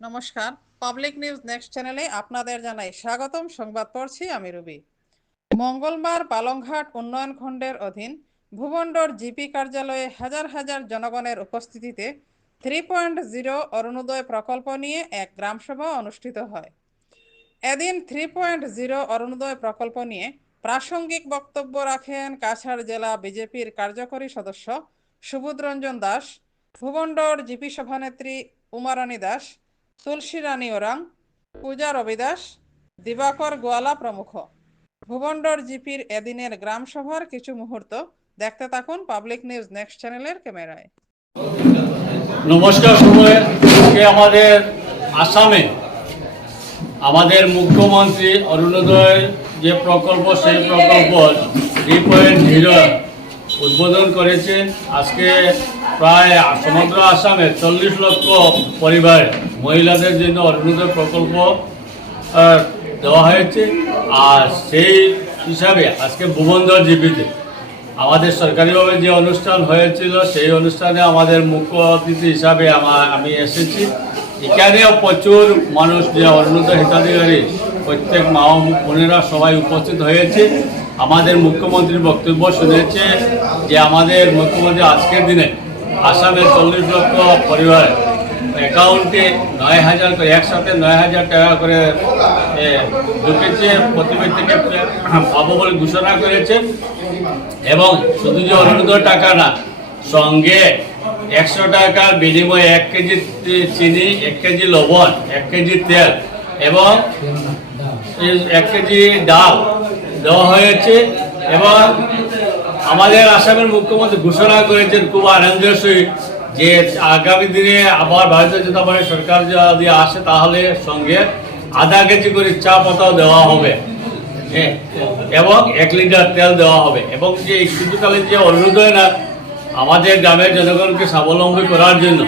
নমস্কার, public news next চ্যানেলে আপনাদের জানাই স্বাগতম। সংবাদ পড়ছি আমি রুবি। মঙ্গলবার পালংঘাট উন্নয়ন খণ্ডের অধীন ভুবন্ডর জিপি কার্যালয়ে হাজার হাজার জনগণের উপস্থিতিতে 3.0 অরুণোদয় প্রকল্প নিয়ে এক গ্রামসভা অনুষ্ঠিত হয়। এদিন 3.0 অরুণোদয় প্রকল্প নিয়ে প্রাসঙ্গিক বক্তব্য রাখেন কাছাড় জেলা বিজেপির কার্যকরী সদস্য সুবোধ রঞ্জন দাস, ভুবন্ডর জিপি সভানেত্রী উমারানী দাস, তুলসী রানী ওরাং, পূজা রবি দাস, দিবাকর গোয়ালা প্রমুখ। ভুবন্ডর জিপির এদিনের গ্রাম সভার কিছু মুহূর্ত দেখতে থাকুন পাবলিক নিউজ নেক্সট চ্যানেলের ক্যামেরায়। নমস্কার সবাইকে। আমাদের আসামে আমাদের মুখ্যমন্ত্রী অরুণোদয় যে প্রকল্প সেই প্রকল্প 3.0 উদ্বোধন করেছেন। আজকে প্রায় সমগ্র আসামে 40 লক্ষ পরিবার মহিলাদের জন্য অরুণোদয় প্রকল্প দেওয়া হয়েছে। আর সেই হিসাবে আজকে ভুবন্ডর জিপিতে আমাদের সরকারিভাবে যে অনুষ্ঠান হয়েছিল সেই অনুষ্ঠানে আমাদের মুখ্য অতিথি হিসাবে আমি এসেছি। এখানেও প্রচুর মানুষ যে অরুণোদয় হিতাধিকারী প্রত্যেক মা বোনেরা সবাই উপস্থিত হয়েছে। আমাদের মুখ্যমন্ত্রীর বক্তব্য শুনেছে যে আমাদের মুখ্যমন্ত্রী আজকের দিনে আসামের 40 লক্ষ পরিবার অ্যাকাউন্টে 9,000 করে একসাথে 9,000 টাকা করে ঢুকেছে, প্রতিবেদীকে পাবো বলে ঘোষণা করেছে। এবং শুধু যে অরুণোদয় টাকা না, সঙ্গে 100 টাকার বিনিময়ে 1 কেজি চিনি, 1 কেজি লবণ, 1 কেজি তেল এবং 1 কেজি ডাল দেওয়া হয়েছে। এবং আমাদের আসামের মুখ্যমন্ত্রী ঘোষণা করেছেন খুব আনন্দের সহিত যে আগামী দিনে আবার ভারতীয় জনতা পার্টির সরকার যদি আসে তাহলে সঙ্গে আধা কেজি করে চা পাতাও দেওয়া হবে এবং 1 লিটার তেল দেওয়া হবে। এবং যে শুধুকালীন যে অরুণোদয় না, আমাদের গ্রামের জনগণকে স্বাবলম্বী করার জন্য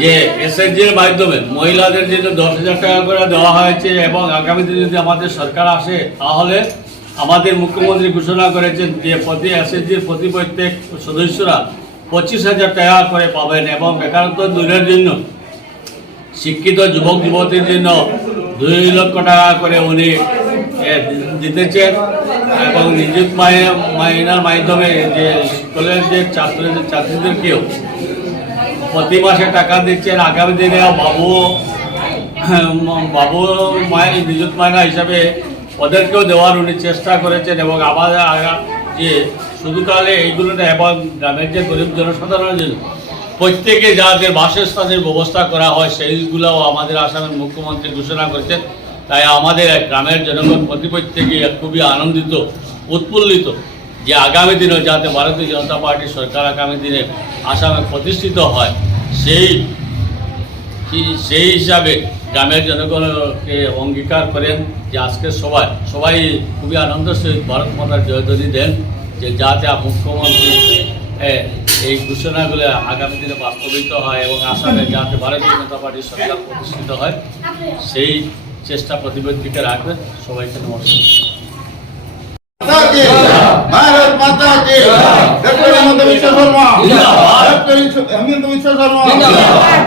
যে এসএসজির মাধ্যমে মহিলাদের জন্য 10,000 টাকা করে দেওয়া হয়েছে। এবং আগামী দিনে যদি আমাদের সরকার আসে তাহলে আমাদের মুখ্যমন্ত্রী ঘোষণা করেছেন যে প্রতি এসএসজির প্রত্যেক সদস্যরা 25,000 টাকা করে পাবেন। এবং বেকারত্ব দূরের জন্য শিক্ষিত যুবক যুবতীর জন্য 2 লক্ষ টাকা করে উনি দিতেছেন। এবং নিযুক্ত মাইনার মাধ্যমে যে স্কুলের যে ছাত্রীদেরকেও প্রতি মাসে টাকা দিচ্ছেন। আগামী দিনে বাবু মায়ের নিযুক্ত মাইনা হিসাবে ওদেরকেও দেওয়ার উনি চেষ্টা করেছেন। এবং আমাদের যে শুধুকালে এইগুলোটা এবং গ্রামের যে গরিব জনসাধারণের জন্য প্রত্যেকে যাদের বাসস্থানের ব্যবস্থা করা হয় সেইগুলোও আমাদের আসামের মুখ্যমন্ত্রী ঘোষণা করেছেন। তাই আমাদের গ্রামের জনগণ প্রত্যেকে খুবই আনন্দিত, উৎফুল্লিত যে আগামী দিনে যাতে ভারতীয় জনতা পার্টির সরকার আগামী দিনে আসামে প্রতিষ্ঠিত হয় সেই হিসাবে গ্রামের জনগণকে অঙ্গীকার করেন যে আজকে সবাই খুবই আনন্দের সহিত ভারত মাতার জয়ধ্বনি দেন যে যাতে মুখ্যমন্ত্রী এই ঘোষণাগুলো আগামী দিনে বাস্তবিত হয় এবং আসামে যাতে ভারতীয় জনতা পার্টির সরকার প্রতিষ্ঠিত হয় সেই চেষ্টা প্রতিবদ্ধীকে রাখবেন। সবাইকে নমস্কার। भारत माता की डॉक्टर हेमंत विश्व शर्मा जिंदाबाद, डॉक्टर हेमंत विश्व शर्मा जिंदाबाद।